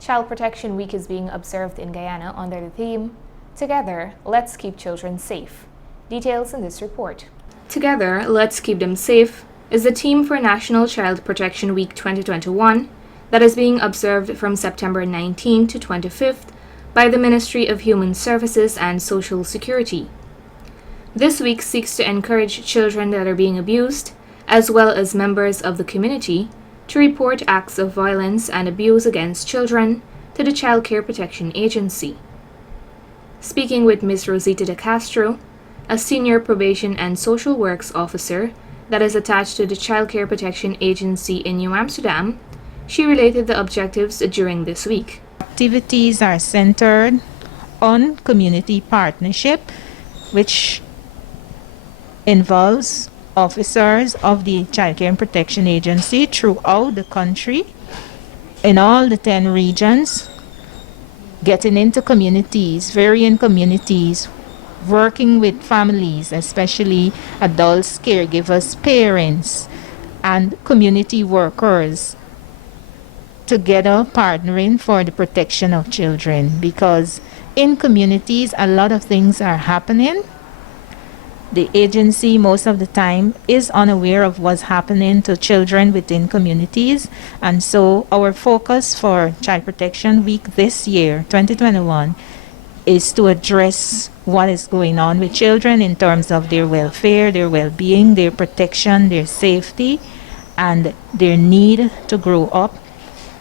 Child Protection Week is being observed in Guyana under the theme, Together, Let's Keep Children Safe. Details in this report. Together, Let's Keep Them Safe is the theme for National Child Protection Week 2021 that is being observed from September 19 to 25th by the Ministry of Human Services and Social Security. This week seeks to encourage children that are being abused, as well as members of the community, to report acts of violence and abuse against children to the Child Care Protection Agency. Speaking with Ms. Rosita de Castro, a senior probation and social works officer that is attached to the Child Care Protection Agency in New Amsterdam, she related the objectives during this week. Activities are centered on community partnership, which involves officers of the Child Care and Protection Agency throughout the country, in all the 10 regions, getting into communities, varying communities, working with families, especially adults, caregivers, parents, and community workers, together partnering for the protection of children, because in communities a lot of things are happening. The agency most of the time is unaware of what's happening to children within communities, and so our focus for Child Protection Week this year, 2021, is to address what is going on with children in terms of their welfare, their well-being, their protection, their safety, and their need to grow up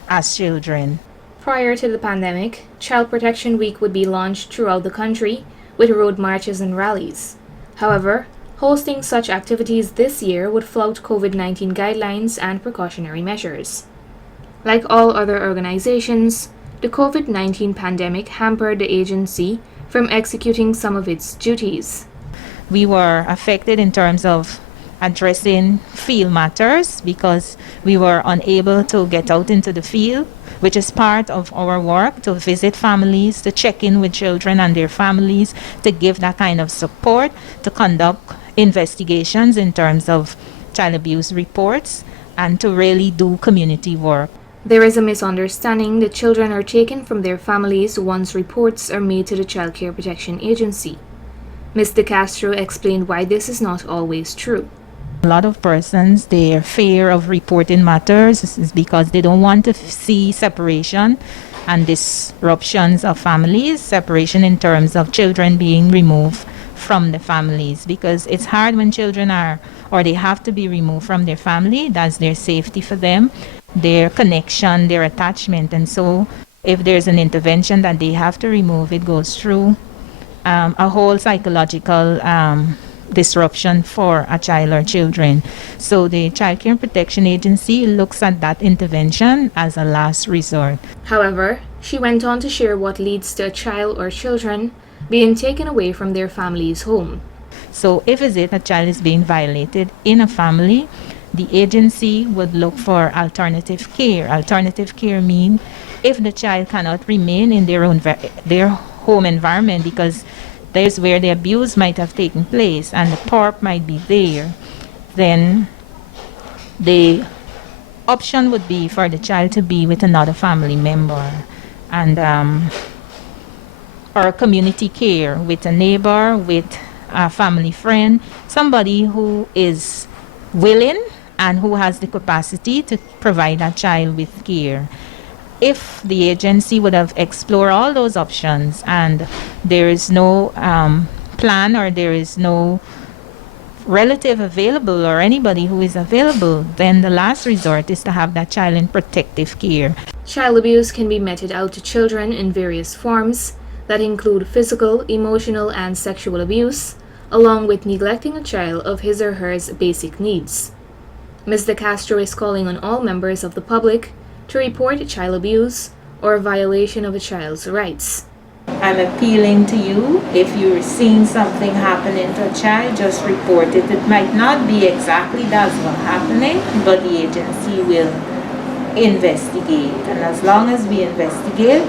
as children. Prior to the pandemic, Child Protection Week would be launched throughout the country with road marches and rallies. However, hosting such activities this year would flout COVID-19 guidelines and precautionary measures. Like all other organizations, the COVID-19 pandemic hampered the agency from executing some of its duties. We were affected in terms of addressing field matters because we were unable to get out into the field, which is part of our work, to visit families, to check in with children and their families, to give that kind of support, to conduct investigations in terms of child abuse reports, and to really do community work. There is a misunderstanding that children are taken from their families once reports are made to the Child Care Protection Agency. Ms. De Castro explained why this is not always true. A lot of persons, their fear of reporting matters is because they don't want to see separation and disruptions of families, separation in terms of children being removed from the families, because it's hard when children are, or they have to be removed from their family. That's their safety for them, their connection, their attachment. And so if there's an intervention that they have to remove, it goes through a whole psychological disruption for a child or children. So the Child Care and Protection Agency looks at that intervention as a last resort. However, she went on to share what leads to a child or children being taken away from their family's home. So if a child is being violated in a family, the agency would look for alternative care. Alternative care means if the child cannot remain in their home environment because there's where the abuse might have taken place and the PORP might be there, then the option would be for the child to be with another family member, and or community care with a neighbor, with a family friend, somebody who is willing and who has the capacity to provide that child with care. If the agency would have explored all those options and there is no plan, or there is no relative available or anybody who is available, then the last resort is to have that child in protective care. Child abuse can be meted out to children in various forms that include physical, emotional, and sexual abuse, along with neglecting a child of his or her basic needs. Ms. De Castro is calling on all members of the public to report child abuse or violation of a child's rights. I'm appealing to you, if you're seeing something happening to a child, just report it. It might not be exactly that's what's happening, but the agency will investigate. And as long as we investigate,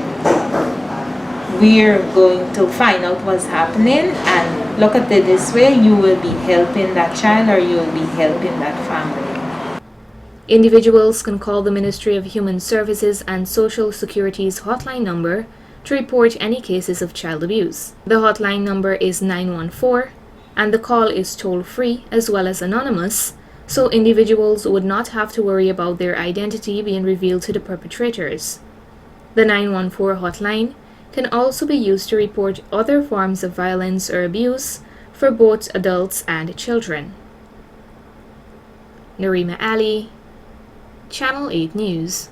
we're going to find out what's happening, and look at it this way, you will be helping that child or you will be helping that family. Individuals can call the Ministry of Human Services and Social Security's hotline number to report any cases of child abuse. The hotline number is 914, and the call is toll-free as well as anonymous, so individuals would not have to worry about their identity being revealed to the perpetrators. The 914 hotline can also be used to report other forms of violence or abuse for both adults and children. Narima Ali, Channel 8 News.